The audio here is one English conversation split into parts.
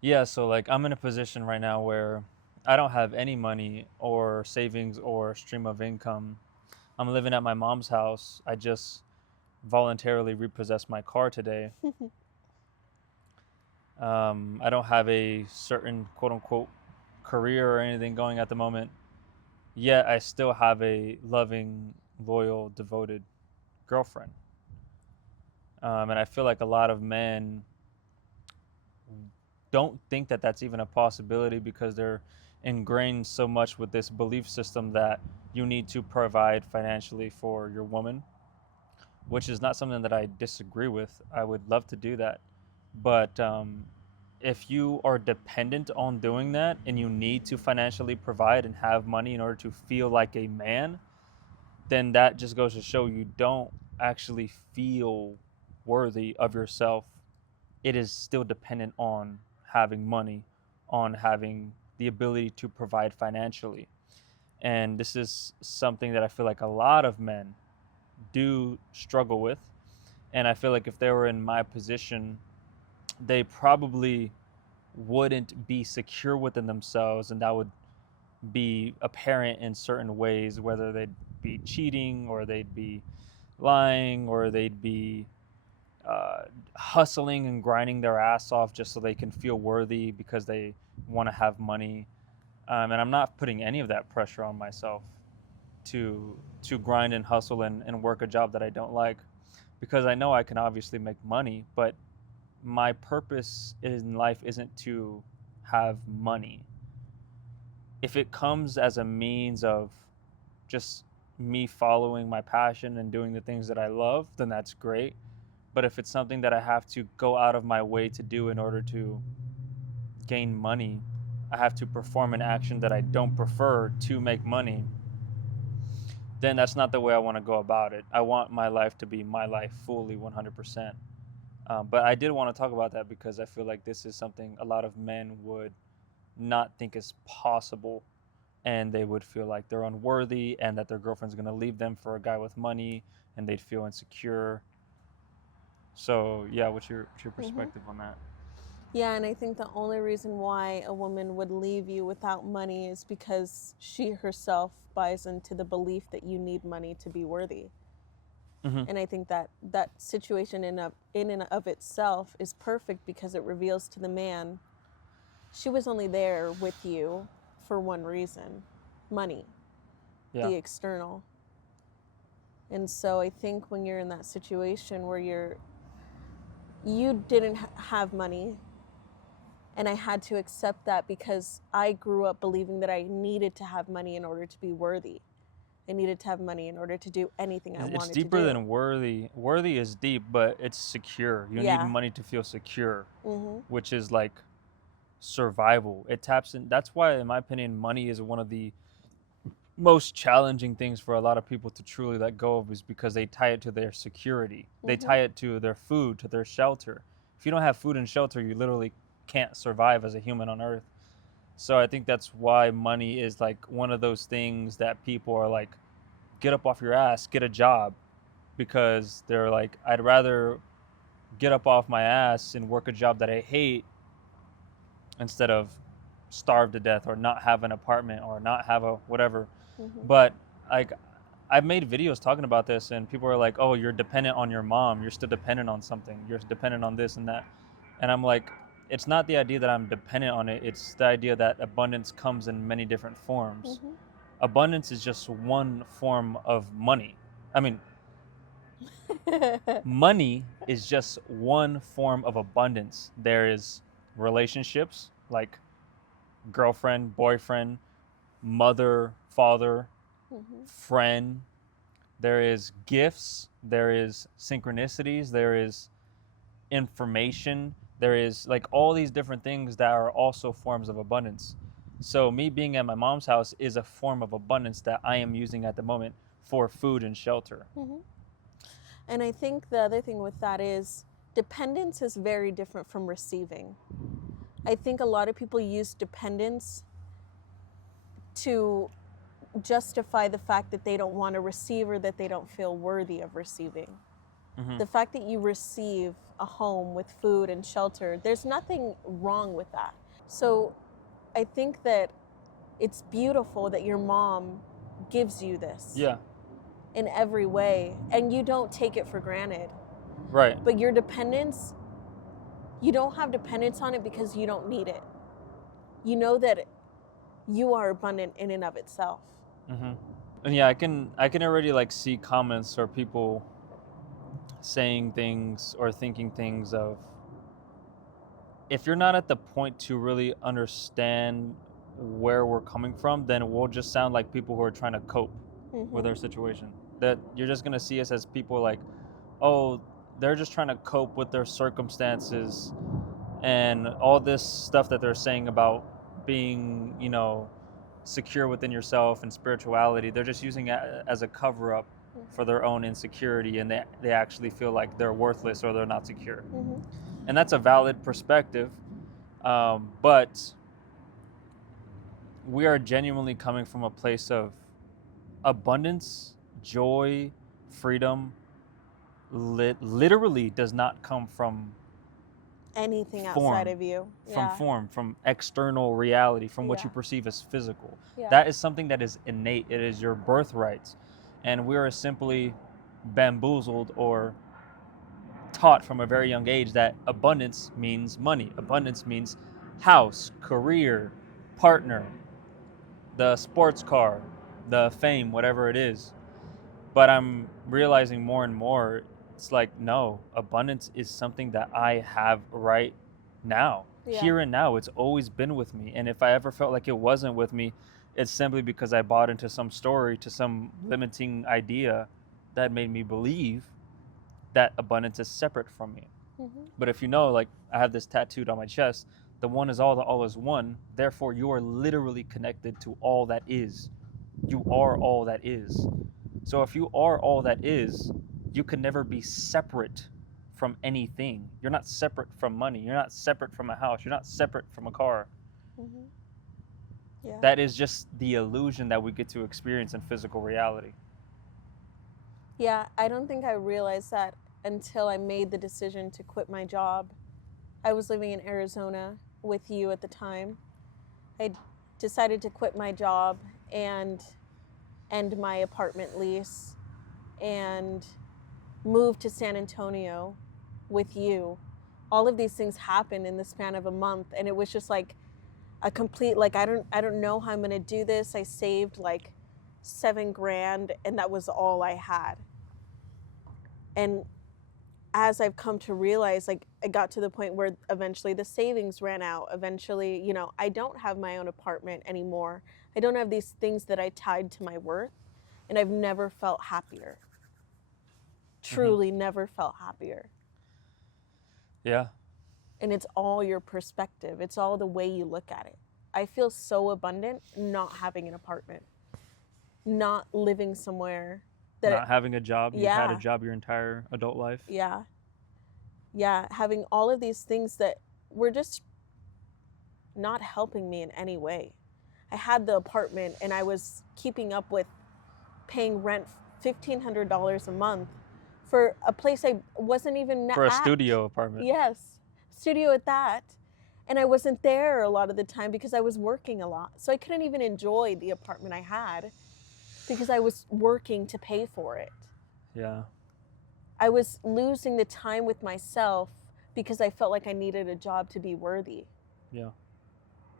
Yeah, so like I'm in a position right now where I don't have any money or savings or stream of income. I'm living at my mom's house. I just voluntarily repossessed my car today. I don't have a certain quote unquote career or anything going at the moment. Yet I still have a loving, loyal, devoted girlfriend. And I feel like a lot of men don't think that that's even a possibility because they're ingrained so much with this belief system that you need to provide financially for your woman, which is not something that I disagree with. I would love to do that. But if you are dependent on doing that and you need to financially provide and have money in order to feel like a man, then that just goes to show you don't actually feel worthy of yourself. It is still dependent on having money, on having the ability to provide financially. And this is something that I feel like a lot of men do struggle with. And I feel like if they were in my position, they probably wouldn't be secure within themselves, and that would be apparent in certain ways, whether they'd be cheating or they'd be lying or they'd be uh, hustling and grinding their ass off just so they can feel worthy because they want to have money. And I'm not putting any of that pressure on myself to grind and hustle and work a job that I don't like, because I know I can obviously make money, but my purpose in life isn't to have money. If it comes as a means of just me following my passion and doing the things that I love, then that's great. But if it's something that I have to go out of my way to do in order to gain money, I have to perform an action that I don't prefer to make money, then that's not the way I want to go about it. I want my life to be my life fully 100%. But I did want to talk about that because I feel like this is something a lot of men would not think is possible, and they would feel like they're unworthy and that their girlfriend's going to leave them for a guy with money, and they'd feel insecure. So, yeah, what's your Hmm. perspective on that? Yeah, and I think the only reason why a woman would leave you without money is because she herself buys into the belief that you need money to be worthy. Hmm. And I think that that situation in and of itself is perfect because it reveals to the man she was only there with you for one reason: money, Yeah. the external. And so I think when you're in that situation where you didn't have money, and I had to accept that because I grew up believing that I needed to have money in order to be worthy. I needed to have money in order to do anything I It's wanted to deeper do. than worthy. Worthy is deep, but it's secure. You need Yeah. money to feel secure, Mhm. which is like survival. It taps in. That's why, in my opinion, money is one of the most challenging things for a lot of people to truly let go of, is because they tie it to their security. They Mhm. tie it to their food, to their shelter. If you don't have food and shelter, you literally can't survive as a human on earth. So I think that's why money is like one of those things that people are like, get up off your ass, get a job, because they're like, I'd rather get up off my ass and work a job that I hate instead of starve to death or not have an apartment or not have a whatever. Mhm. But like, I've made videos talking about this, and people are like, "Oh, you're dependent on your mom. You're still dependent on something. You're dependent on this and that." And I'm like, it's not the idea that I'm dependent on it. It's the idea that abundance comes in many different forms. Mhm. Abundance is just one form of money. I mean, money is just one form of abundance. There is relationships like girlfriend, boyfriend, mother, father, Mhm. friend. There is gifts, there is synchronicities, there is information, there is like all these different things that are also forms of abundance. So me being at my mom's house is a form of abundance that I am using at the moment for food and shelter. Mhm. And I think the other thing with that is dependence is very different from receiving. I think a lot of people use dependence to justify the fact that they don't want to receive or that they don't feel worthy of receiving. Hmm. The fact that you receive a home with food and shelter. There's nothing wrong with that. So I think that it's beautiful that your mom gives you this Yeah. in every way, and you don't take it for granted. Right. But your dependence, you don't have dependence on it because you don't need it. You know that you are abundant in and of itself. Mm-hmm. And yeah, I can already like see comments or people saying things or thinking things of, if you're not at the point to really understand where we're coming from, then we'll just sound like people who are trying to cope with our situation. That you're just gonna see us as people like, oh, they're just trying to cope with their circumstances and all this stuff that they're saying about being, secure within yourself and spirituality. They're just using it as a cover up for their own insecurity, and they actually feel like they're worthless or they're not secure. Mm-hmm. And that's a valid perspective. But we are genuinely coming from a place of abundance, joy, freedom. Literally does not come from Anything outside form, of you. from external reality, from what Yeah. you perceive as physical. Yeah. That is something that is innate. It is your birthright, and we are simply bamboozled or taught from a very young age that abundance means money. Abundance means house, career, partner, the sports car, the fame, whatever it is. But I'm realizing more and more, it's like, no, abundance is something that I have right now, Yeah. here and now. It's always been with me. And if I ever felt like it wasn't with me, it's simply because I bought into some story, to some limiting idea that made me believe that abundance is separate from me. Mm-hmm. But if you know, like I have this tattooed on my chest, the one is all, the all is one. Therefore, you are literally connected to all that is. You are all that is. So if you are all that is, you can never be separate from anything. You're not separate from money. You're not separate from a house. You're not separate from a car. Mm-hmm. Yeah. That is just the illusion that we get to experience in physical reality. Yeah, I don't think I realized that until I made the decision to quit my job. I was living in Arizona with you at the time. I decided to quit my job and end my apartment lease and move to San Antonio with you. All of these things happened in the span of a month, and it was just like a complete, like, I don't know how I'm going to do this. I saved like $7,000, and that was all I had. And as I've come to realize, like, I got to the point where eventually the savings ran out. Eventually, I don't have my own apartment anymore. I don't have these things that I tied to my worth, and I've never felt happier. Truly never felt happier. Yeah. And it's all your perspective. It's all the way you look at it. I feel so abundant not having an apartment, not living somewhere that Not having a job. You've had a Yeah. job your entire adult life. Yeah. Yeah, having all of these things that were just not helping me in any way. I had the apartment and I was keeping up with paying rent $1,500 a month for a place I wasn't even For a at. studio apartment. Yes, studio at that. And I wasn't there a lot of the time because I was working a lot. So I couldn't even enjoy the apartment I had because I was working to pay for it. Yeah. I was losing the time with myself because I felt like I needed a job to be worthy. Yeah.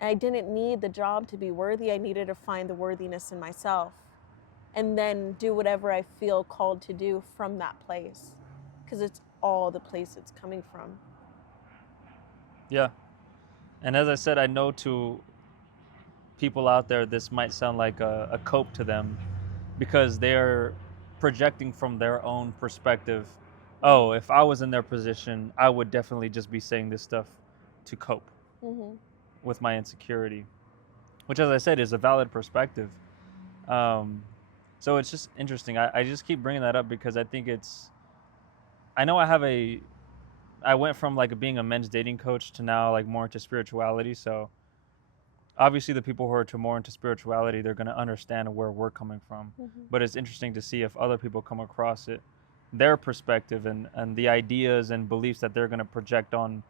And I didn't need the job to be worthy. I needed to find the worthiness in myself and then do whatever I feel called to do from that place, because it's all the place it's coming from. Yeah. And as I said, I know to people out there, this might sound like a cope to them because they're projecting from their own perspective. Oh, if I was in their position, I would definitely just be saying this stuff to cope Mm-hmm. with my insecurity, which, as I said, is a valid perspective. So it's just interesting. I just keep bringing that up because I think I know I went from like being a men's dating coach to now like more into spirituality. So obviously the people who are more into spirituality, they're going to understand where we're coming from. Mm-hmm. But it's interesting to see if other people come across it their perspective and the ideas and beliefs that they're going to project on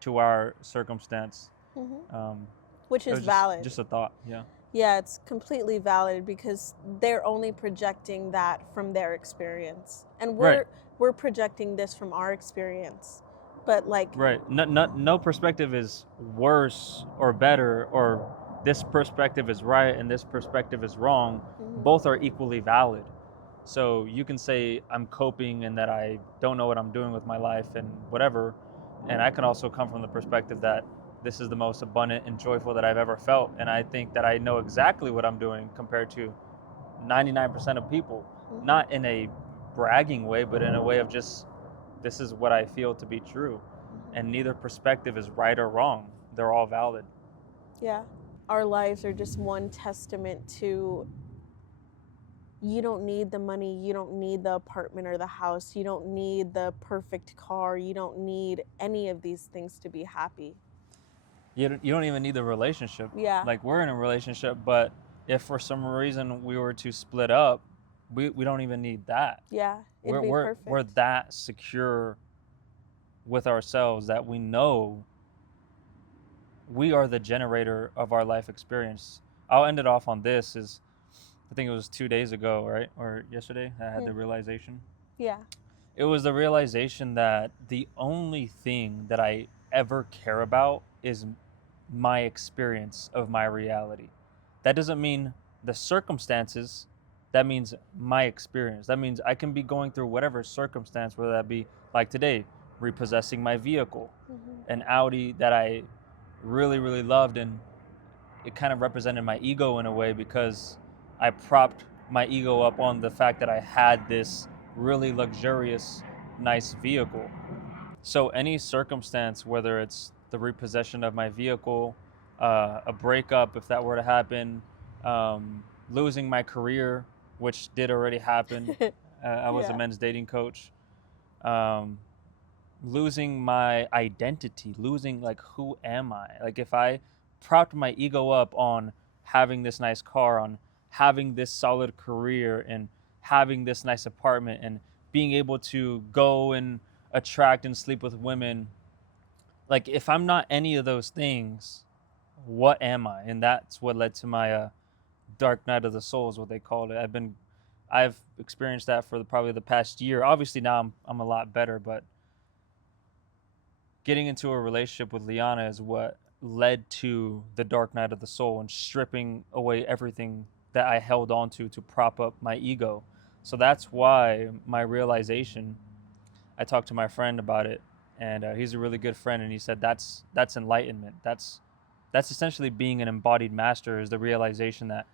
to our circumstance. Hmm. Um, Which it is was just valid. a thought. Yeah. Yeah, it's completely valid because they're only projecting that from their experience. And Right. we're projecting this from our experience. But like, Right. No perspective is worse or better, or this perspective is right and this perspective is wrong. mhm, Both are equally valid. So you can say I'm coping and that I don't know what I'm doing with my life and whatever. And I can also come from the perspective that this is the most abundant and joyful that I've ever felt. And I think that I know exactly what I'm doing compared to 99% of people. mhm, Not in a bragging way, but in a way of just, this is what I feel to be true. And mhm. neither perspective is right or wrong. They're all valid. Yeah. Our lives are just one testament to you don't need the money, you don't need the apartment or the house, you don't need the perfect car, you don't need any of these things to be happy. You don't even need the relationship. Yeah. Like, we're in a relationship, but if for some reason we were to split up, we don't even need that. Yeah, it'd be We're perfect. that secure with ourselves that we know we are the generator of our life experience. I'll end it off on this is, I think it was 2 days ago, right? Or yesterday, I had Hmm. the realization. Yeah. It was the realization that the only thing that I ever care about is my experience of my reality. That doesn't mean the circumstances, that means my experience. That means I can be going through whatever circumstance, whether that be like today, repossessing my vehicle, Hmm. an Audi that I really, really loved, and it kind of represented my ego in a way because I propped my ego up on the fact that I had this really luxurious, nice vehicle. So any circumstance, whether it's the repossession of my vehicle, a breakup, if that were to happen, losing my career, which did already happen. I was a Yeah. men's dating coach. Um, Losing my identity, losing like who am I? Like if I propped my ego up on having this nice car, on having this solid career, and having this nice apartment, and being able to go and attract and sleep with women, like if I'm not any of those things, what am I? And that's what led to my dark night of the soul, is what they called it. I've experienced that for probably the past year. Obviously now I'm a lot better, but getting into a relationship with Liana is what led to the dark night of the soul and stripping away everything that I held on to prop up my ego. So that's why my realization, I talked to my friend about it, and he's a really good friend, and he said that's enlightenment. That's essentially being an embodied master, is the realization that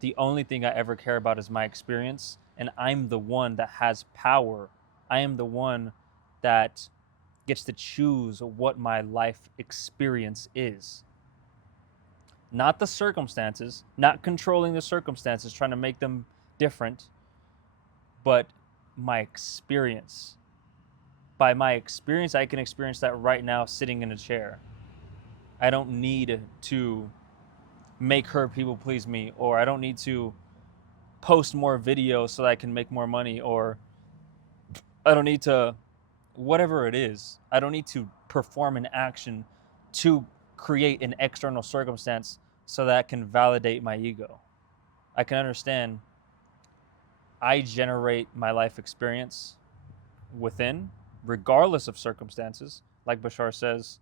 the only thing I ever care about is my experience, and I'm the one that has power. I am the one that gets to choose what my life experience is. Not the circumstances, not controlling the circumstances, trying to make them different, but my experience. By my experience, I can experience that right now sitting in a chair. I don't need to make her people please me, or I don't need to post more videos so that I can make more money, or I don't need to, whatever it is, I don't need to perform an action to create an external circumstance so that I can validate my ego. I can understand I generate my life experience within, regardless of circumstances. Like Bashar says,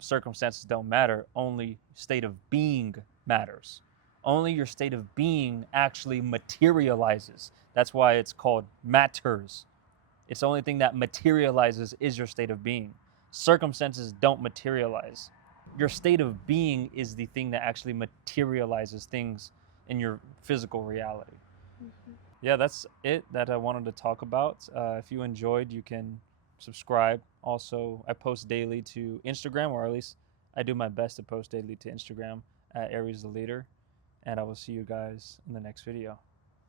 circumstances don't matter, only state of being matters. Only your state of being actually materializes. That's why it's called matters. It's the only thing that materializes is your state of being. Circumstances don't materialize. Your state of being is the thing that actually materializes things in your physical reality. Mhm. Yeah, that's it that I wanted to talk about. If you enjoyed, you can subscribe. Also, I post daily to Instagram, or at least I do my best to post daily to Instagram at Aries the Leader. And I will see you guys in the next video.